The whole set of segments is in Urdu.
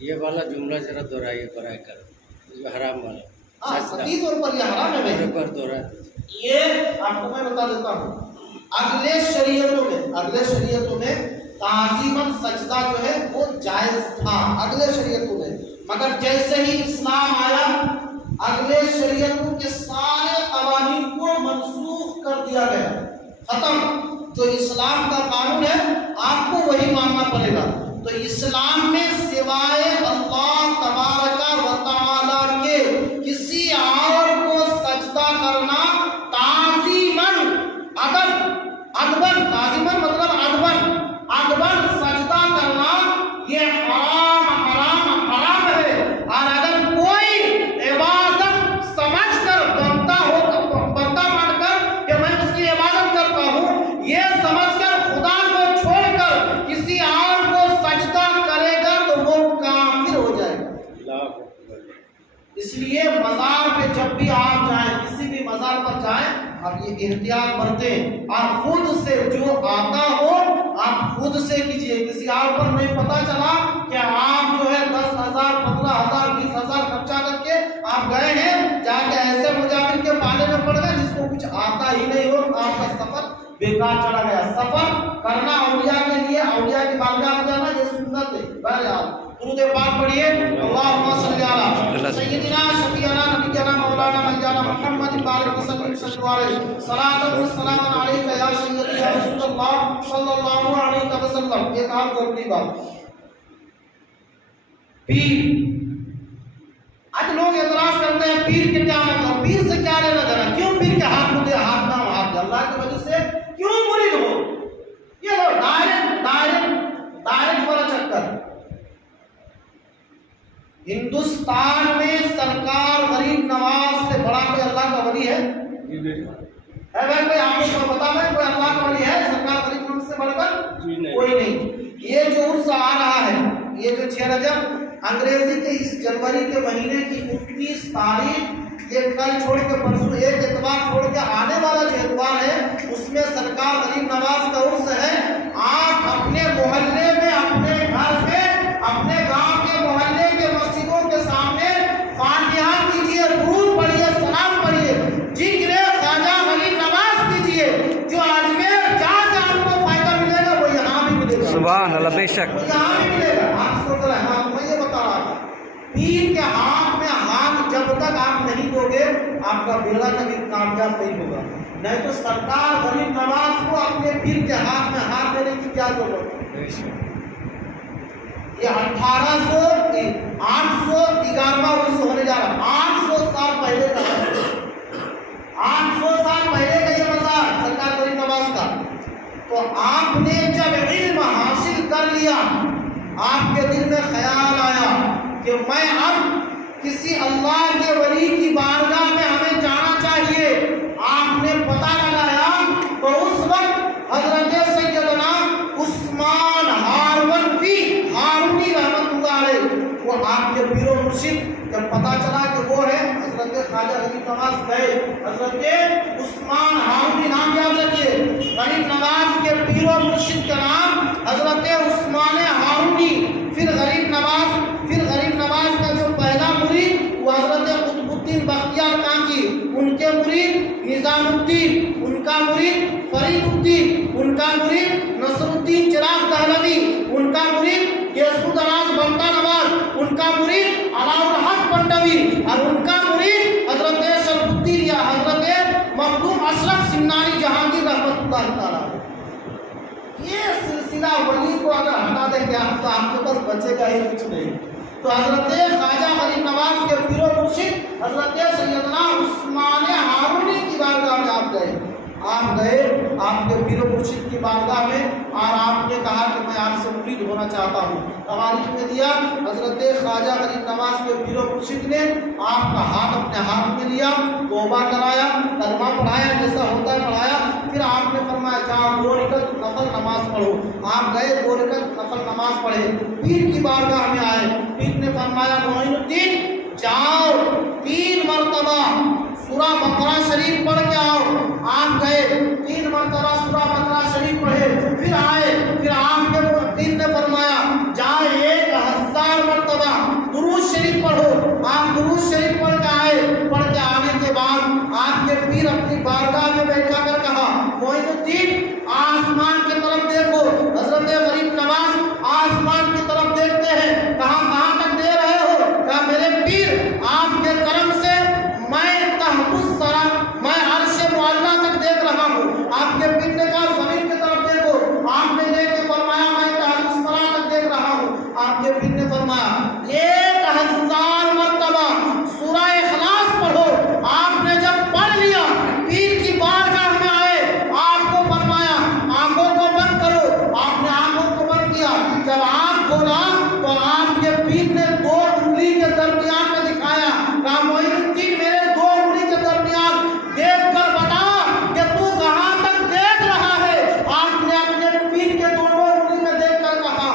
یہ والا جملہ ذرا دہرائیے برائے کر، جو حرام والا قطعی طور پر یہ حرام ہے بھائی، ایک بار دہرا۔ یہ آپ کو میں بتا دیتا ہوں، اگلے شریعتوں میں تعظیماً سجدہ جو ہے وہ جائز تھا اگلے شریعتوں میں، مگر جیسے ہی اسلام آیا اگلے شریعتوں کے سارے قوانین کو منسوخ کر دیا گیا، ختم۔ جو اسلام کا قانون ہے آپ کو وہی ماننا پڑے گا۔ تو اسلام میں سوائے اللہ تبارک و تعالی کے کسی اور کو سجدہ کرنا تعظیماً تعظیماً مطلب ادباً سجدہ کرنا یہ حرام ہے۔ اور اگر کوئی عبادت سمجھ کر بنتا مان کر کہ میں اس کی عبادت کرتا ہوں، یہ سمجھ کر خدا کو چھوڑ کر کسی اور کو سجدہ کرے گا تو وہ کافر ہو جائے گا۔ اس لیے مزار پہ جب بھی آپ جائیں، کسی بھی مزار پر جائیں، آپ یہ احتیاط برتیں، آپ خود سے جو آتا ہو آپ خود سے کیجئے، کسی اور پر نہیں۔ پتا چلا کہ آپ جو ہے 10,000 15,000 20,000 خرچہ کر کے آپ گئے ہیں، جا کے ایسے مجاہد کے پالے میں پڑ گئے جس کو کچھ آتا ہی نہیں ہو، آپ کا سفر بیکار چلا گیا۔ سفر کرنا اولیاء کے لیے، اولیاء کی بارگاہ میں جانا یہ سنت ہے۔ بہرحال درود پاک پڑھیے، اللہم صلی علی سیدنا شفیعنا نبینا مولانا مولانا محمد بارک وسلم صلی علیہ صلاۃ و سلام علیک یا سیدی یا رسول اللہ صلی اللہ علیہ وسلم۔ ایک اور ضروری بات، پیر، آج لوگ اعتراض کرتے ہیں پیر کے کیا مطلب، پیر سے کیا لینا دینا، کیوں پیر کے ہاتھ مدے ہاتھ نہ ہو، ہاتھ اللہ کی وجہ سے کیوں مرید ہو؟ یہ لو ڈائریکٹ والا چکر۔ ہندوستان میں سرکار غریب نواز سے بڑا کوئی اللہ کا ولی ہے؟ بھائی کوئی آپ کو بتا دیں کوئی اللہ کا ولی ہے سرکار غریب نواز سے بڑھ کر؟ کوئی نہیں۔ یہ جو عرس آ رہا ہے، یہ جو 6 رجب انگریزی کے اس جنوری کے مہینے کی 29 تاریخ، یہ کل چھوڑ کے پرسوں ایک اتوار چھوڑ کے آنے والا جو اتوار ہے اس میں سرکار غریب نواز کا عرس ہے۔ آپ اپنے محلے میں، اپنے گھر میں، اپنے گاؤں کے محلے کے مسجدوں کے سامنے فاتحہ کیجئے، درود پڑھیے، سلام پڑھیے، ذکر خواجہ غریب نواز کیجئے، جو اجمیر جا کے آپ کو فائدہ ملے گا وہ یہاں بھی ملے گا۔ سبحان اللہ، بے شک یہاں بھی ملے گا۔ آپ سوچ رہے ہیں، میں یہ بتا رہا تھا، پیر کے ہاتھ میں ہاتھ جب تک آپ نہیں دو گے آپ کا بیڑا کبھی کامیاب نہیں ہوگا۔ نہیں تو سرکار غریب نواز کو اپنے پیر کے ہاتھ میں ہاتھ دینے کی کیا ضرورت ہے؟ یہ 811واں عرس ہونے جا رہا، 800 سال پہلے کا، 800 سال پہلے کا یہ مزار سرکار غریب نواز کا۔ تو آپ نے جب علم حاصل کر لیا، آپ کے دل میں خیال آیا کہ میں اب کسی اللہ کے ولی کی بارگاہ میں ہمیں جانا چاہیے، آپ نے پتہ لگایا تو اس وقت حضرت سیدنا عثمان ہارونی رحمت اللہ علیہ، وہ آپ کے پیر و مرشد، جب پتہ چلا کہ وہ ہے حضرت خواجہ غریب نواز گئے، حضرت عثمان ہارونی نام یاد رکھیے، غریب نواز کے پیر و مرشد کا نام حضرت عثمان ہارونی۔ پھر غریب نواز کا جو پہلا مرید وہ حضرت قطب الدین بختیار کانکی، ان کے مرید نظام الدین، ان کا مرید فرید الدین، ان کا مرید نصر الدین چراغ دہلوی، ان کا مرید یسوع دراز بنتا نواز، ان کا مرید علاء الحق پنڈوی، اور ان کا مرید حضرت شرف الدین یا حضرت مخدوم اشرف سمنانی جہانگیر رحمۃ اللہ تعالیٰ۔ یہ سلسلہ ولی کو اگر ہٹا دیں گے آپ تو آپ کے پاس بچے گا ہی کچھ نہیں۔ تو حضرت خواجہ غریب نواز کے پیر و مرشد حضرت سیدنا عثمان ہارونی کی بارگاہ میں آپ گئے، آپ کے پیر و مرشد کی بارگاہ میں، اور آپ نے کہا کہ میں آپ سے مرید ہونا چاہتا ہوں۔ تواریخ میں دیا حضرت خواجہ غریب نواز کے پیر و مرشد نے آپ کا ہاتھ اپنے ہاتھ میں لیا، توبہ کرایا، کلمہ پڑھایا، جیسا ہوتا ہے پڑھایا، پھر آپ نے فرمایا جاؤ 2 رکعت نفل نماز پڑھو۔ آپ گئے 2 رکعت نفل نماز پڑھے، پیر کی بارگاہ میں آئے، پیر نے فرمایا معین الدین جاؤ 3 مرتبہ سورہ بقرہ شریف پڑھ کے آؤ۔ آپ گئے 3 مرتبہ سورہ بقرہ شریف پڑھے، پھر آئے، پھر آپ کے دین نے فرمایا جا 1000 مرتبہ آپ کے پیر نے فرمایا 1000 مرتبہ سورہ اخلاص پڑھو. آپ نے جب پڑھ لیا پیر کی بارگاہ میں آئے, آپ کو فرمایا آنکھوں کو بند کرو. آپ نے آنکھوں کو بند کیا. جب آنکھ کھولا تو آپ کے پیر نے 2 انگلی کے درمیان میں دکھایا, کہا معین الدین میرے 2 انگلی کے درمیان دیکھ کر بتا کہ تو کہاں تک دیکھ رہا ہے. آپ نے اپنے پیر کے دونوں انگلی میں دیکھ کر کہا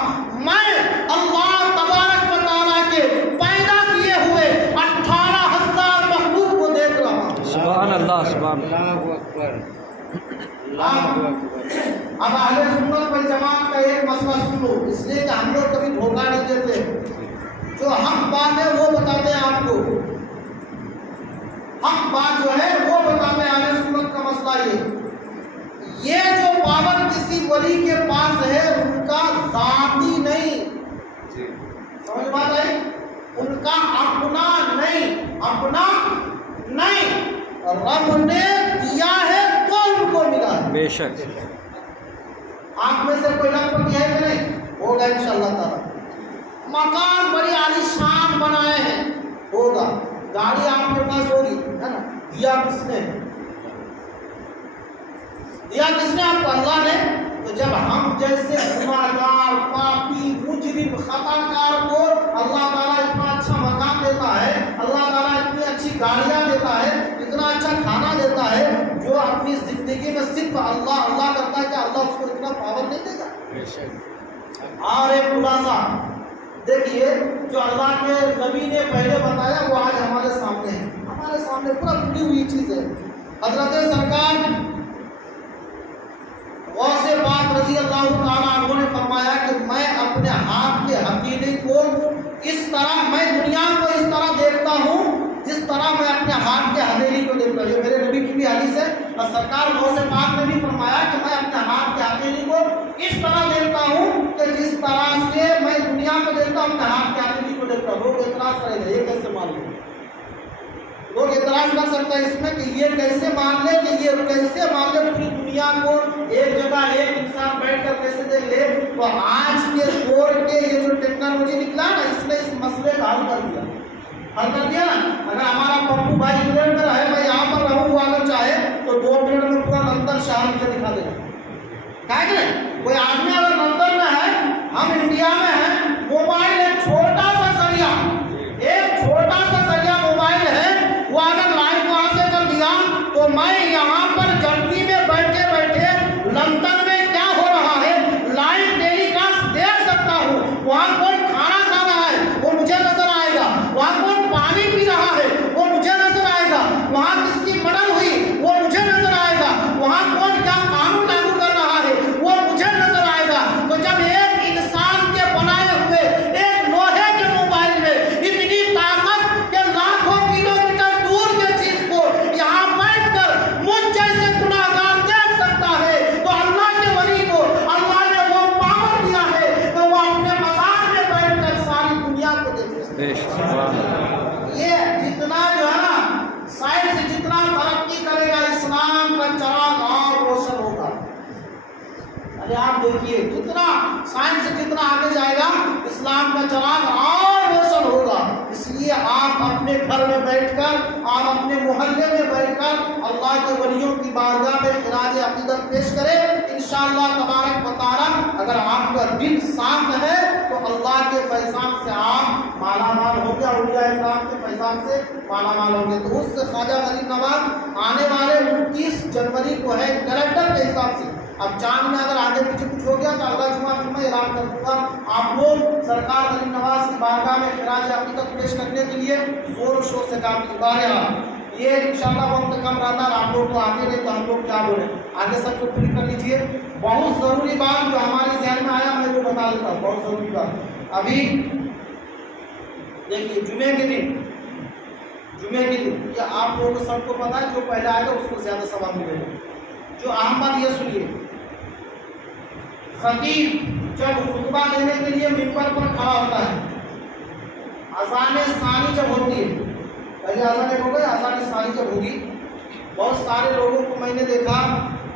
میں اللہ تبارک و تعالیٰ کے پیدا کیے ہوئے 18,000 مخلوق کو دیکھ رہا ہوں. سبحان اللہ, سبحان اللہ. اللہ اکبر, اللہ اکبر. اب اہل سنت والجماعت کا ایک مسئلہ سنو, اس لیے کہ ہم لوگ کبھی دھوکہ نہیں دیتے. جو حق بات ہے وہ بتاتے ہیں آپ کو, حق بات جو ہے وہ بتاتے ہیں. اہل سنت کا مسئلہ یہ جو پاور کسی ولی کے پاس ہے ان کا ذاتی نہیں, سمجھ بات آئی, ان کا اپنا نہیں, اپنا نہیں, رب نے دیا ہے تو ان کو ملا ہے. بے شک. آپ میں سے کوئی لگ پڑی ہے کہ نہیں, ہوگا انشاءاللہ تعالی. مکان بڑی عالیشان بنائے ہیں, ہوگا. گاڑی آپ کے پاس ہوگی, ہے نا. دیا کس نے, دیا کس نے آپ کو, اللہ نے. تو جب ہم جیسے گناہگار پاپی مجرم خطا کار کو اللہ تعالیٰ اتنا اچھا مکان دیتا ہے, اللہ تعالیٰ اتنی اچھی گاڑیاں دیتا ہے, اتنا اچھا کھانا دیتا ہے, جو اپنی زندگی میں صرف اللہ اللہ کرتا ہے, کہ اللہ اس کو اتنا پاور نہیں دے گا. اور ایک خلاصہ دیکھیے, جو اللہ کے نبی نے پہلے بتایا وہ آج ہمارے سامنے ہے, ہمارے سامنے پورا کھلی ہوئی چیز ہے. حضرت سرکار غوث پاک رضی اللہ تعالیٰ عنہ نے فرمایا کہ میں اپنے ہاتھ کے ہتھیلی کو اس طرح, میں دنیا کو اس طرح دیکھتا ہوں جس طرح میں اپنے ہاتھ کے ہتھیلی کو دیکھتا ہوں. یہ میرے نبی کی بھی حدیث ہے. اور سرکار غوث پاک نے بھی فرمایا کہ میں اپنے ہاتھ کے ہتھیلی کو اس طرح دیکھتا ہوں کہ جس طرح سے میں دنیا کو دیکھتا ہوں اپنے ہاتھ کے ہتھیلی کو دیکھتا ہوں. لوگ اعتراض کریں گے یہ کیسے معلوم, لوگ اعتراض کر سکتے ہیں اس میں کہ یہ کیسے مان لے, کہ یہ کیسے مان لے پوری دنیا کو ایک جگہ ایک انسان بیٹھ کر کیسے دیکھ لے. تو آج کے دور کے یہ جو ٹیکنالوجی نکلا نا, اس نے اس مسئلے کا حل کر دیا, حل کر دیا نا. اگر ہمارا پپو بھائی انگلینڈ میں رہے, میں یہاں پر رہوں, وہ اگر چاہے تو 2 منٹ میں پورا لندن شہر مجھے دکھا دے گا. کہا کہ نہیں, کوئی آدمی اگر لندن میں ہے, ہم انڈیا میں ہیں, موبائل ایک چھوٹا سا ذریعہ, ایک چھوٹا سا ذریعہ موبائل ہے, وہ اگر لائف وہاں سے کر دیا تو میں یہاں پر جرمنی میں بیٹھے بیٹھے لندن میں کیا ہو رہا ہے لائیو ٹیلی کاسٹ دیکھ سکتا ہوں. وہاں کون کھانا کھا رہا ہے وہ مجھے نظر آئے گا, وہاں کون پانی پی رہا ہے وہ مجھے نظر آئے گا, وہاں کس کی مڈن ہوئی وہ مجھے نظر آئے گا, وہاں کون کیا قانون لاگو کر رہا ہے وہ مجھے نظر آئے گا. تو جب ایک انسان کے بنائے ہوئے ایک لوہے کے موبائل میں اتنی طاقت کہ لاکھوں کلو میٹر دور کے چیز کو یہاں بیٹھ کر مجھ جیسے گناہگار دیکھ سکتا ہے, تو اللہ کے ولی کو اللہ نے وہ پاور دیا ہے کہ وہ اپنے مزار میں بیٹھ کر ساری دنیا کو دیکھ سکتا ہے. یہ جتنا جو ہے نا سائنس جتنا ترقی کرے گا, اسلام کا چراغ اور روشن ہوگا. ارے آپ دیکھیے, جتنا سائنس جتنا آگے جائے گا اسلام کا چراغ اور روشن ہوگا. اس لیے آپ اپنے گھر میں بیٹھ کر, آپ اپنے محلے میں بیٹھ کر اللہ کے ولیوں کی بارگاہ میں خراج عقیدت پیش کریں. انشاءاللہ تبارک و تعالی اگر آپ کا دل صاف ہے تو اللہ کے فیضان سے آپ مالا مال ہوں گے, اولیاء کرام کے فیضان سے مالا مال ہوں گے. تو اس سے خواجہ غریب نواز آنے والے 29 جنوری کو ہے کیلنڈر کے حساب سے. اب چاند میں اگر آگے پیچھے کچھ ہو گیا تو اگلا جمعہ پھر میں اعلان کر دوں گا. آپ لوگ سرکار غریب نواز کی بارگاہ میں خراج عقیدت پیش کرنے کے لیے زور و شور سے کام کیجیے. یہ انشاءاللہ وقت کم رہتا ہے, آپ لوگ تو آتے نہیں تو ہم لوگ کیا بولیں, آگے سب کو پوری کر لیجیے. بہت ضروری بات جو ہمارے ذہن میں آیا میں وہ بتا دیتا ہوں, بہت ضروری بات. ابھی دیکھیے جمعے کے دن, یہ آپ لوگوں کو سب کو پتا ہے, جو پہلے آئے گا اس کو زیادہ ثواب ملے گا. جو اہم بات یہ سنیے, خطیب جب خطبہ دینے کے لیے ممبر پر کھڑا ہوتا ہے, اذان ثانی جب ہوتی ہے, پہلے اذان ایک ہو گئی, اذان ثانی جب ہوگی, بہت سارے لوگوں کو میں نے دیکھا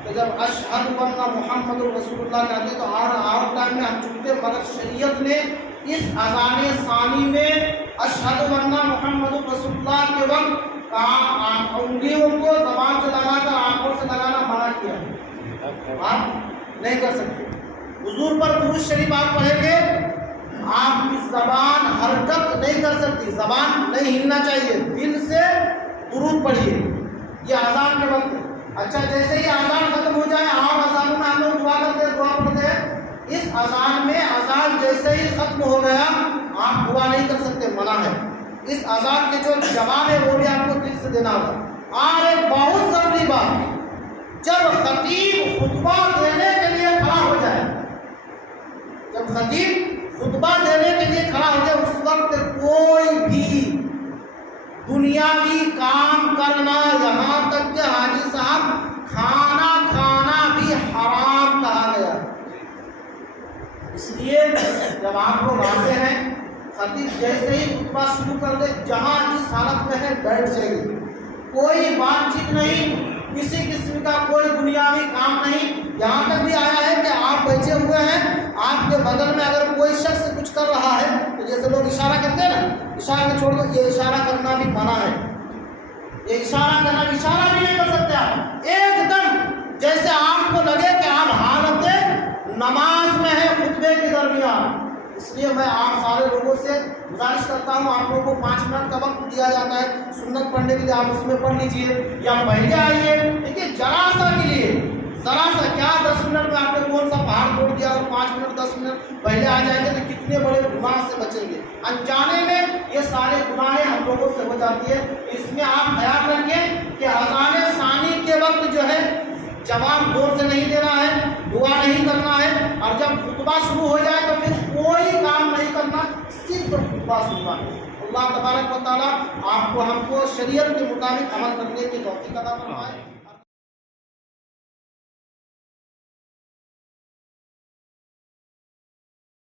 کہ جب اشہد ان محمد رسول اللہ کہتے تو ہر ٹائم میں ہم چنتے, مگر شریعت نے اس اذان ثانی میں اشہد ان محمد رسول اللہ کے وقت انگلیوں کو زبان سے لگا کر آنکھوں سے لگانا منع کیا ہے، آپ نہیں کر سکتے۔ حضور پر درود شریف آپ پڑھیں گے، آپ کی زبان حرکت نہیں کر سکتی، زبان نہیں ہلنا چاہیے، دل سے درود پڑھیے، یہ اذان کے وقت۔ اچھا، جیسے ہی اذان ختم ہو جائے، عام اذانوں میں ہم لوگ دعا کرتے ہیں، دعا پڑھتے ہیں، اس اذان میں اذان جیسے ہی ختم ہو گیا آپ دعا نہیں کر سکتے، منع ہے۔ اس اذان کے جو جواب ہے وہ بھی آپ کو دل سے دینا ہوگا۔ اور ایک بہت ضروری بات، جب خطیب خطبہ دینے کے لیے کھڑا ہو جائے، جب خطیب خطبہ دینے کے لیے کھڑا ہو جائے، اس وقت کوئی بھی دنیاوی کام کرنا، یہاں تک کہ حاجی صاحب کھانا کھانا بھی حرام کہا گیا۔ اس لیے جب آپ لوگ آتے ہیں، خطیب جیسے ہی خطبہ شروع کر دے، جہاں جس حالت میں ہے بیٹھ جائیے، کوئی بات چیت نہیں، کسی قسم کا کوئی دنیاوی کام نہیں۔ یہاں تک بھی آیا ہے کہ آپ بیٹھے ہوئے ہیں، آپ کے بغل میں اگر کوئی شخص کچھ کر رہا ہے تو جیسے لوگ اشارہ کرتے ہیں نا، اشارہ میں چھوڑ دو، یہ اشارہ کرنا بھی منع ہے، یہ اشارہ کرنا، اشارہ بھی نہیں کر سکتے آپ، ایک دم جیسے آپ کو لگے کہ آپ حالت نماز میں ہے خطبے کے درمیان۔ اس لیے میں آپ سارے لوگوں سے گزارش کرتا ہوں، آپ لوگوں کو 5 منٹ کا وقت دیا جاتا ہے سنت پڑھنے کے لیے، آپ اس میں پڑھ لیجئے یا پہلے آئیے۔ دیکھیے ذرا سا کے لیے، ذرا سا کیا 10 منٹ میں آپ نے کون سا پہاڑ توڑ دیا، اور 5 منٹ 10 منٹ پہلے آ جائیں گے تو کتنے بڑے گناہ سے بچیں گے۔ انجانے میں یہ سارے گناہیں ہم لوگوں سے ہو جاتی ہے۔ اس میں آپ خیال رکھیں کہ اذان ثانی کے وقت جو ہے جواب زور سے نہیں دینا ہے، دعا نہیں کرنا ہے، اور جب خطبہ شروع ہو جائے تو پھر کوئی کام نہیں کرنا، صرف خطبہ سننا ہے۔ اللہ تبارک و تعالیٰ آپ کو ہم کو شریعت کے مطابق عمل کرنے کی توفیق عطا فرمائے۔